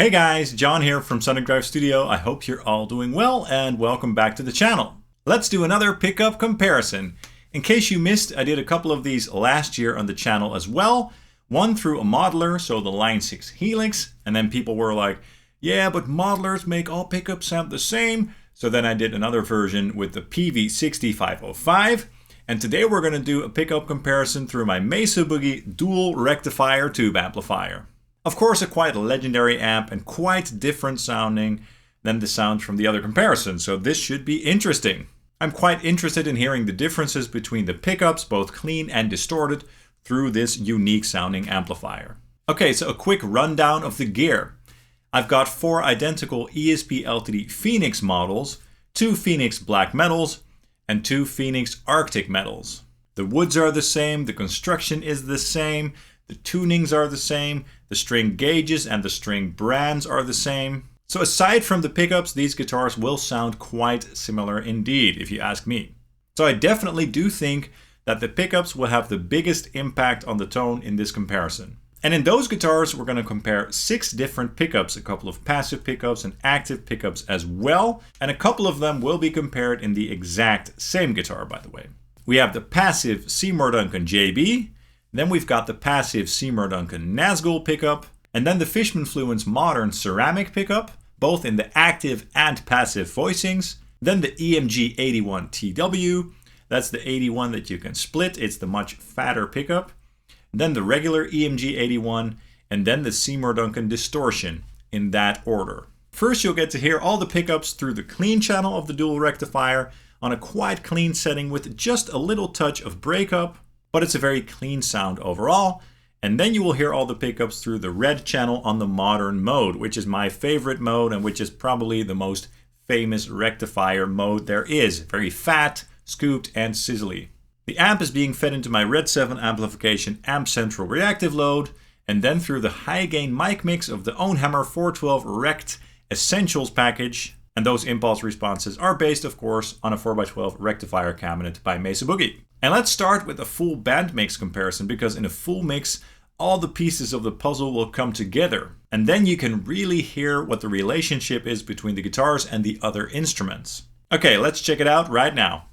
Hey guys, John here from Sonic Drive Studio. I hope you're all doing well and welcome back to the channel. Let's do another pickup comparison. In case you missed, I did a couple of these last year on the channel as well. One through a modeler, so the Line 6 Helix, and then people were like, yeah, but modelers make all pickups sound the same. So then I did another version with the PV6505. And today we're going to do a pickup comparison through my Mesa Boogie Dual Rectifier tube amplifier. Of course, a quite legendary amp and quite different sounding than the sound from the other comparisons, so this should be interesting. I'm quite interested in hearing the differences between the pickups, both clean and distorted, through this unique sounding amplifier. Okay, so a quick rundown of the gear. I've got 4 identical ESP LTD Phoenix models, 2 Phoenix black metals, and 2 Phoenix Arctic metals. The woods are the same, the construction is the same, the tunings are the same, the string gauges and the string brands are the same. So aside from the pickups, these guitars will sound quite similar indeed, if you ask me. So I definitely do think that the pickups will have the biggest impact on the tone in this comparison. And in those guitars, we're going to compare 6 different pickups, a couple of passive pickups and active pickups as well. And a couple of them will be compared in the exact same guitar, by the way. We have the passive Seymour Duncan JB. Then we've got the passive Seymour Duncan Nazgul pickup, and then the Fishman Fluence Modern Ceramic pickup, both in the active and passive voicings. Then the EMG 81 TW, that's the 81 that you can split, it's the much fatter pickup. Then the regular EMG 81, and then the Seymour Duncan Distortion, in that order. First, you'll get to hear all the pickups through the clean channel of the dual rectifier on a quite clean setting with just a little touch of breakup. But it's a very clean sound overall. And then you will hear all the pickups through the red channel on the modern mode, which is my favorite mode and which is probably the most famous rectifier mode there is. Very fat, scooped and sizzly. The amp is being fed into my RedSeven Amplification Amp Central Reactive Load, and then through the high gain mic mix of the OwnHammer 412 RECT Essentials package. And those impulse responses are based, of course, on a 4x12 rectifier cabinet by Mesa Boogie. And let's start with a full band mix comparison, because in a full mix, all the pieces of the puzzle will come together. And then you can really hear what the relationship is between the guitars and the other instruments. Okay, let's check it out right now.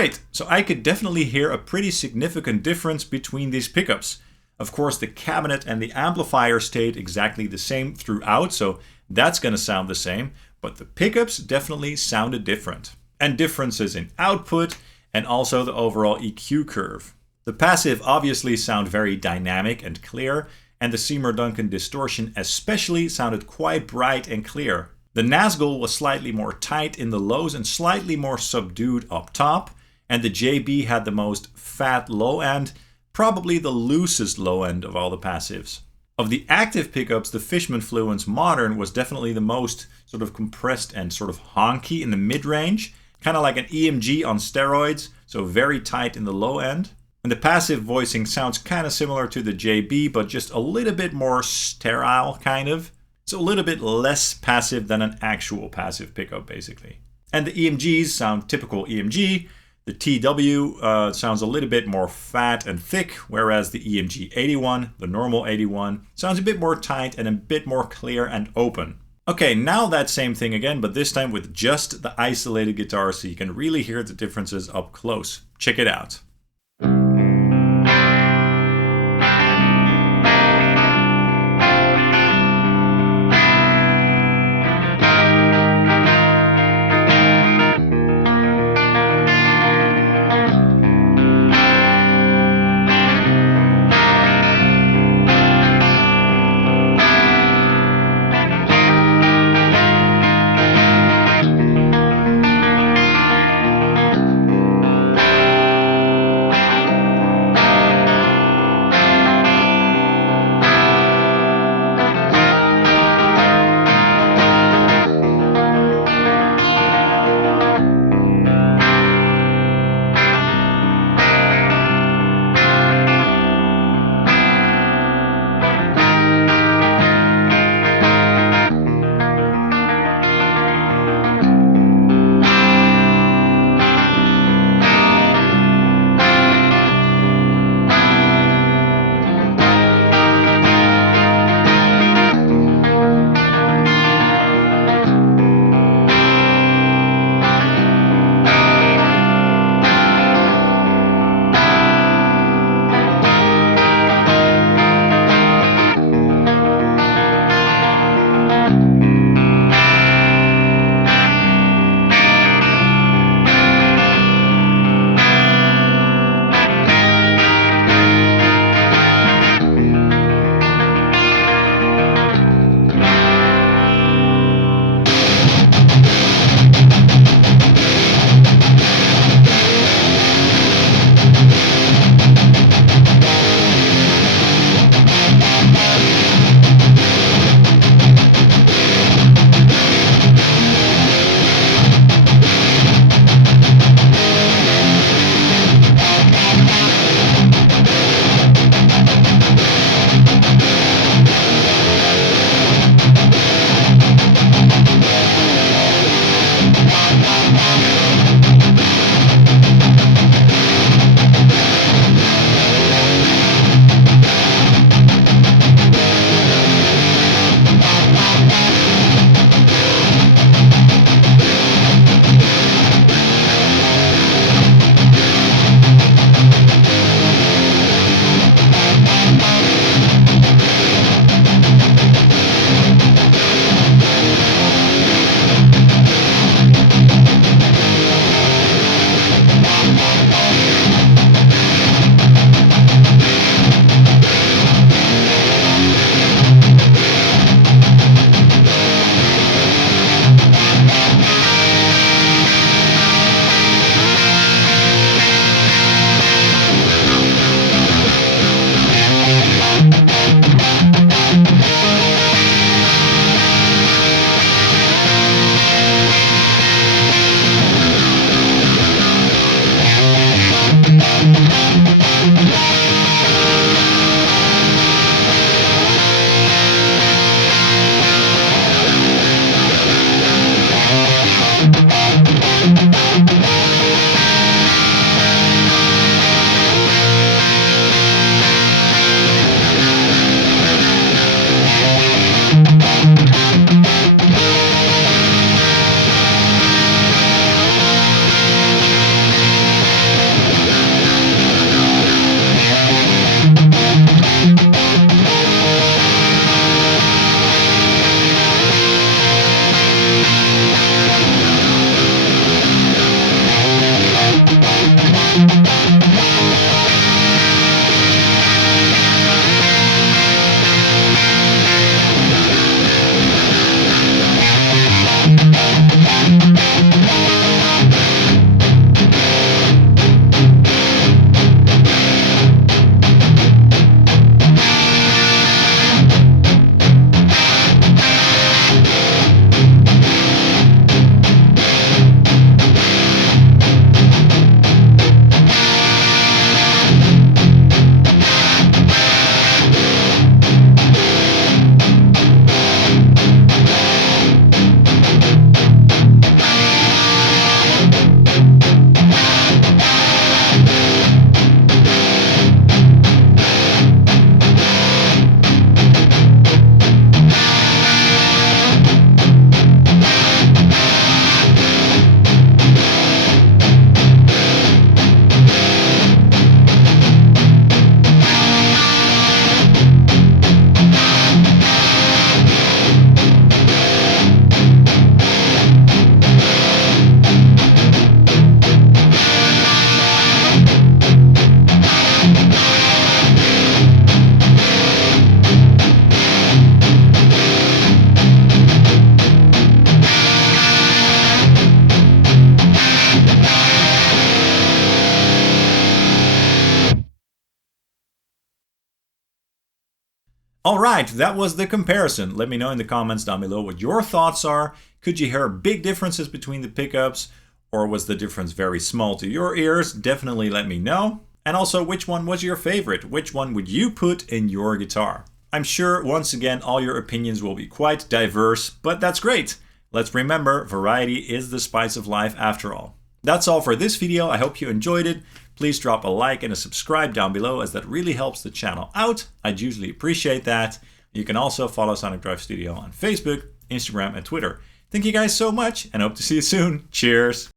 Great, so I could definitely hear a pretty significant difference between these pickups. Of course, the cabinet and the amplifier stayed exactly the same throughout, so that's going to sound the same, but the pickups definitely sounded different. And differences in output and also the overall EQ curve. The passive obviously sound very dynamic and clear, and the Seymour Duncan Distortion especially sounded quite bright and clear. The Nazgul was slightly more tight in the lows and slightly more subdued up top, and the JB had the most fat low end, probably the loosest low end of all the passives. Of the active pickups, the Fishman Fluence Modern was definitely the most sort of compressed and sort of honky in the mid-range, kind of like an EMG on steroids, so very tight in the low end. And the passive voicing sounds kind of similar to the JB, but just a little bit more sterile, kind of. It's a little bit less passive than an actual passive pickup, basically. And the EMGs sound typical EMG. The TW sounds a little bit more fat and thick, whereas the EMG 81, the normal 81, sounds a bit more tight and a bit more clear and open. Okay, now that same thing again, but this time with just the isolated guitar, so you can really hear the differences up close. Check it out. Alright, that was the comparison. Let me know in the comments down below what your thoughts are. Could you hear big differences between the pickups? Or was the difference very small to your ears? Definitely let me know. And also, which one was your favorite? Which one would you put in your guitar? I'm sure, once again, all your opinions will be quite diverse, but that's great. Let's remember, variety is the spice of life after all. That's all for this video. I hope you enjoyed it. Please drop a like and a subscribe down below, as that really helps the channel out. I'd usually appreciate that. You can also follow Sonic Drive Studio on Facebook, Instagram, and Twitter. Thank you guys so much, and hope to see you soon. Cheers!